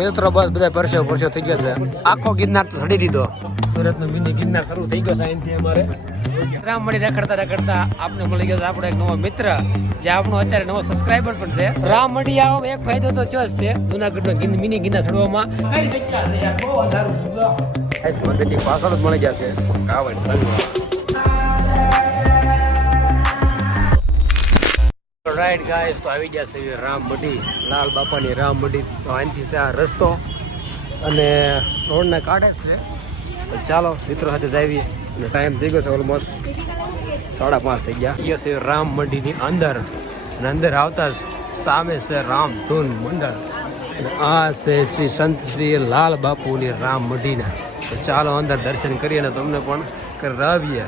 મિત્રો બસ બધા પરસો પરસો થઈ ગયો છે. આખો ગિરનાર તો ચડી દીધો. સુરત નો મિની ગિરનાર શરૂ થઈ ગયો છે અહીંથી અમારે. રામ મળી રખડતા રખડતા આપને મળી ગયો છે આપણો એક નવો મિત્ર જે આપણો અત્યારે નવો સબસ્ક્રાઇબર પણ છે. રામ મળી આવો એક ફાયદો તો ચો જ તે જુનાગઢ નો મિની ગિરનાર ચડવામાં કઈ જગ્યા છે યાર? બહુ અંધારું છે મંદિરની પાછળ જ મળી જશે કાવડ સંગવા રાઈટ ગાઈસ તો આવી ગયા છે રામ મઢી, લાલ બાપાની રામ મઢી. તો અહીંથી છે આ રસ્તો અને રોડના કાઢે જ છે. ચાલો, મિત્રો સાથે જાવીએ અને ટાઈમ થઈ ગયો છે ઓલમોસ્ટ સાડા પાંચ થઈ ગયા. એ છે રામ મંડીની અંદર અને અંદર આવતા જ સામે છે રામ ધૂન મંડળ. અને આ છે શ્રી સંત શ્રી લાલ બાપુની રામ મઢીના. તો ચાલો અંદર દર્શન કરીએ અને તમને પણ કરાવીએ.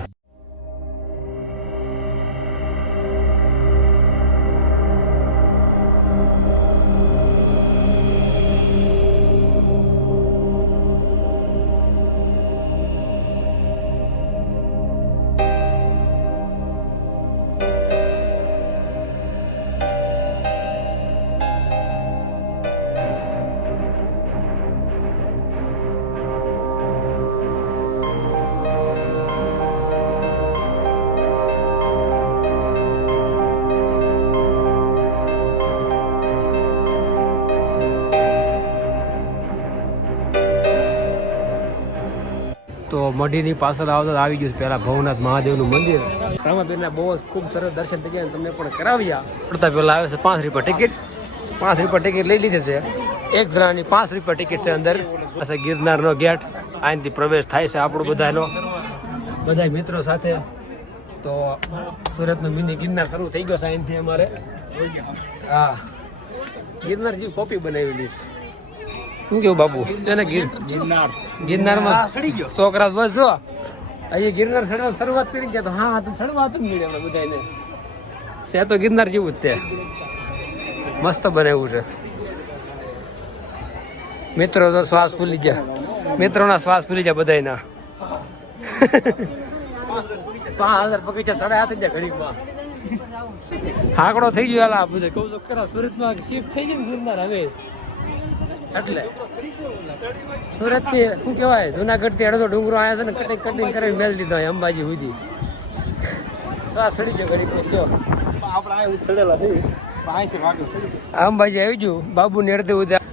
તો મઢીની પાછળ આવતા આવી ગયું છે. પહેલા ભવનાથ મહાદેવનું મંદિર. રામાપીરના બહુ જ ખૂબ સરસ દર્શન થઈ ગયા તમને પણ કરાવ્યા. પડતા પહેલાં આવે છે પાંચ રૂપિયા ટિકિટ પાંચ રૂપિયા ટિકિટ લઈ લીધી છે. એક જણાની પાંચ રૂપિયા ટિકિટ છે અંદર. પાસે ગિરનારનો ગેટ અહીંથી પ્રવેશ થાય છે આપણું બધાનો. બધા મિત્રો સાથે તો સુરતનો મિની ગિરનાર શરૂ થઈ ગયો છે અહીંથી અમારે. હા. ગિરનાર જેવી કોપી બનાવેલી છે. શું કેવું બાપુ છે ને ગીર ગિરનાર. ગિરનારમાં છોકરા બસ જો. અહીંયા ગિરનાર ચડવા શરૂઆત કરી ગયા તો હા હા તો ચડવા તો મળે આપણે બધાને છે તો ગિરનાર જેવું જ તે. મસ્ત બનાવ્યું છે. મિત્રો તો શ્વાસ ફૂલી ગયા. મિત્રોના શ્વાસ ફૂલી ગયા બધાયના. પાંચ હજાર પગીચા ચડ્યા હતા ત્યાં ઘડીમાં હાકડો થઈ ગયો હાલ. બધે કહું છું ખરા સુરતમાં શિફ્ટ થઈ ગયો ને ગિરનાર હવે. એટલે સુરતથી શું કહેવાય? જુનાગઢથી અડધો ડુંગરો આવ્યા છે ને કટિંગ કટિંગ કરીને મેળ દીધો અંબાજી સુધી. શ્વાસ ચડી ગયો ઘડી ગયો અંબાજી આવી ગયું? બાબુ ને અડધે ઉદ્યા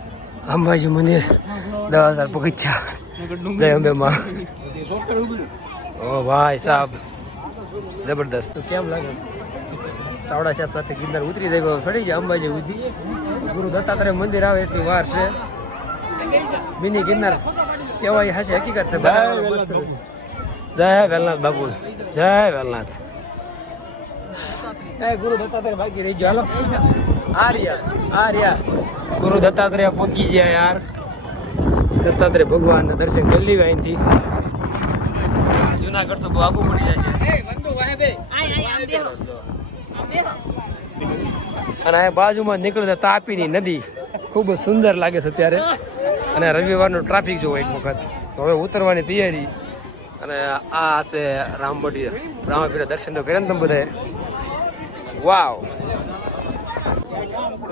અંબાજી મંદિર. દસ હજાર પગીચા જય અંબે માં. ઓ ભાઈ સાહેબ જબરદસ્ત. કેમ લાગે? ચાવડા સાહેબ સાથે ગિરનાર ઉતરી જાય સડી જાય અંબાજી ઉધી ગુરુ દત્તાત્રેય મંદિર આવે એટલી વાર છે. મિની ગિરનાર. કહેવાય હશે હકીકત છે. જય વેલનાથ બાપુ. જય વેલનાથ ગુરુ દત્તાત્રેય બાકી રહી ગયો. હાલો. આ રહ્યા ગુરુ દત્તાત્રેય પહોંચી ગયા યાર. દત્તાત્રેય ભગવાનના દર્શન કરી લીધા અહીંથી. જુનાગઢ તો બહુ આગું પડી જાય છે. અને આ બાજુમાં નીકળતા તાપીની નદી. ખૂબ સુંદર લાગે છે અત્યારે. અને રવિવારનું ટ્રાફિક જોવો એક વખત. તો હવે ઉતરવાની તૈયારી. અને આ હશે રામબડી રામાપીરના દર્શન તો કર્યા ને તમે બધાએ? વાવ.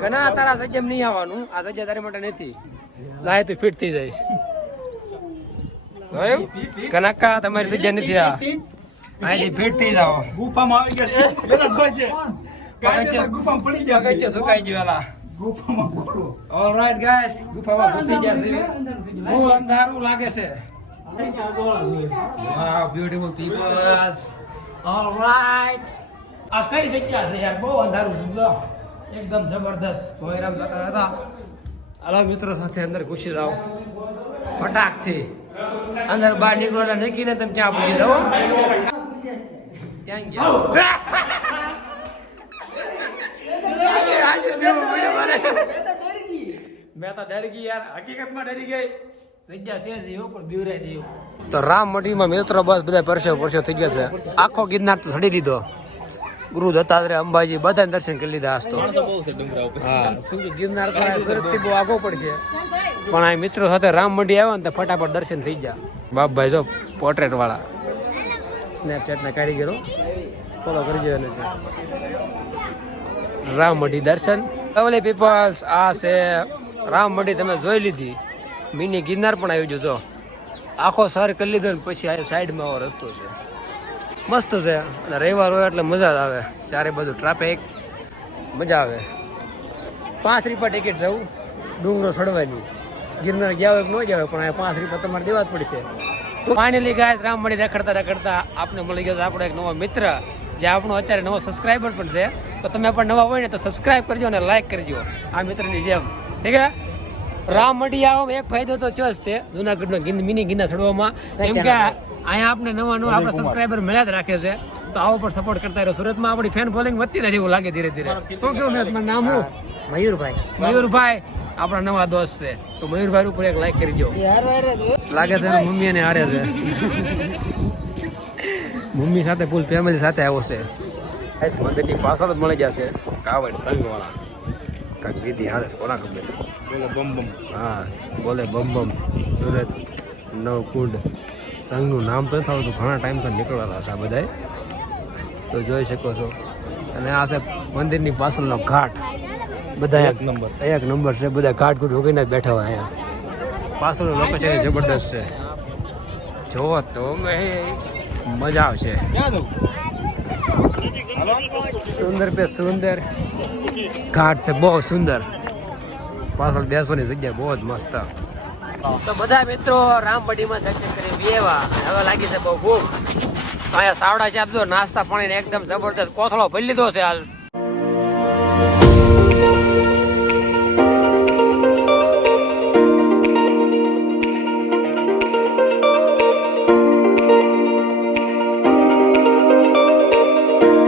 ઘણા તારા સજ્જમ નહીં આવવાનું. આ સજ્જા તારી માટે નથી. લાય તું ફિટ થઈ જઈશ. જોયું? કનકા તમારી સજ્જા નથી આ. અહીંથી ફિટ થઈ જાઓ. ગુફામાં આવી ગયા છે. ગુફામાં પડી ગયા છે. સુકાઈ ગયેલા ગુફામાં ગોળો ઓલરાઈટ ગાઈસ ગુફામાં ઘૂસી ગયા છે. બહુ અંધારું લાગે છે. વાવ બ્યુટીફુલ પીપલ ઓલરાઈટ આ કઈ જગ્યા છે યાર? બહુ અંધારું છે. એકદમ જબરદસ્ત. ભોયરામ જતા હતા. હાલો મિત્રો સાથે અંદર ઘૂસી જાઓ. ફટાકથી. અંદર બહાર નીકળવાના નક્કીને તમે ત્યાં પૂછી જાઓ. ત્યાં ગયા. મેં તો ડરી ગઈ. યાર. હકીકતમાં ડરી ગઈ. જગ્યા છે જ પણ બીવરાઈ દે તો રામ મઢીમાં મિત્રો બસ બધા પરસ્યો પરસ્યો થઈ ગયા છે. આખો ગિરનાર તો ચડી લીધો ગુરુ દત્તાત્રેય અંબાજી બધાને દર્શન કરી લીધા આજ તો. હા. ગિરનાર સુરતથી બહુ આગો પડશે. પણ આ મિત્રો સાથે રામ મંડી આવ્યો ને તો ફટાફટ દર્શન થઈ ગયા. બાપભાઈ જો પોર્ટ્રેટ વાળા. સ્નેપચેટના કારીગરો. ફોલો કરી દેવાના છે. રામ મઢી દર્શન. ઓલે પીપલ્સ આ છે રામ મંડી તમે જોઈ લીધી. મિની ગિરનાર પણ આવી ગયો, જો. આખો સર કરી લીધો ને પછી આ સાઈડમાં આવો રસ્તો છે. મસ્ત છે. અને રવિવાર હોય એટલે મજા જ આવે. ચારે બધું ટ્રાફિક મજા આવે. પાંચ રૂપિયા ટિકિટ જવું. ડુંગરો ચડવાની. ગિરનાર ગયા હોય ન ગયા હોય, પણ આ પાંચ રૂપિયા તમારે દેવા જ પડશે. ફાઇનલી ગાય રામ મળી રખડતા રખડતા આપણે મળી ગયો આપણો એક નવો મિત્ર, જે આપણો અત્યારે નવો સબસ્ક્રાઈબર પણ છે. તો તમે પણ નવા હોય ને તો સબસ્ક્રાઈબ કરજો અને લાઈક કરજો. આ મિત્રની જેમ. ઠીક છે રામ આવો એક ફાયદો તો ચો જ તે. જુનાગઢનો ગિંદ મિની ગિંદા ચડવામાં કેમ કે અહીંયા આપણે નવા નવા આપણા સબસ્ક્રાઈબર મળ્યા જ રાખે છે. તો આવો પણ સપોર્ટ કરતા રહ્યો સુરતમાં આપણી ફેન ફોલોઈંગ વધતી રહે એવું લાગે ધીરે ધીરે. તો કેવું મેં તમારું નામ હું. મયુરભાઈ. મયુરભાઈ આપણા નવા દોસ્ત છે. તો મયુરભાઈ ઉપર એક લાઈક કરી દો લાગે છે મમ્મી ને હારે છે. મમ્મી સાથે ફૂલ ફેમિલી સાથે આવ્યો છે. આજ મંદિરની પાછળ જ મળી જશે કાવડ સંઘવાળા. કાંઈક દીદી હારે કોના ખબર? બોલે બમ બમ. હા બોલે બમ બમ. સુરત નવ કુંડ સંઘનું નામ તો થયું હતું ઘણા ટાઈમ તો નીકળવાના છે આ બધાય. તો જોઈ શકો છો. અને આ છે મંદિરની પાછળનો ઘાટ. બધા એક નંબર. એક નંબર છે. બધા ઘાટ ઘૂટ રોકીને બેઠા હોય અહીંયા. પાછળનું લોકેશન જબરદસ્ત છે. જો તો મેં મજા આવશે. જવું? સુંદર પે સુંદર. ઘાટ છે, બહુ સુંદર. પાછળ બેસવાની જગ્યા બહુ જ મસ્ત. તો બધા મિત્રો રામબડીમાં દર્શન કરી બેવા. હવે લાગી છે બહુ તો અહીંયા સાવડા છે આપજો નાસ્તા પાણી એકદમ જબરદસ્ત કોથળો ભરી લીધો છે હાલ.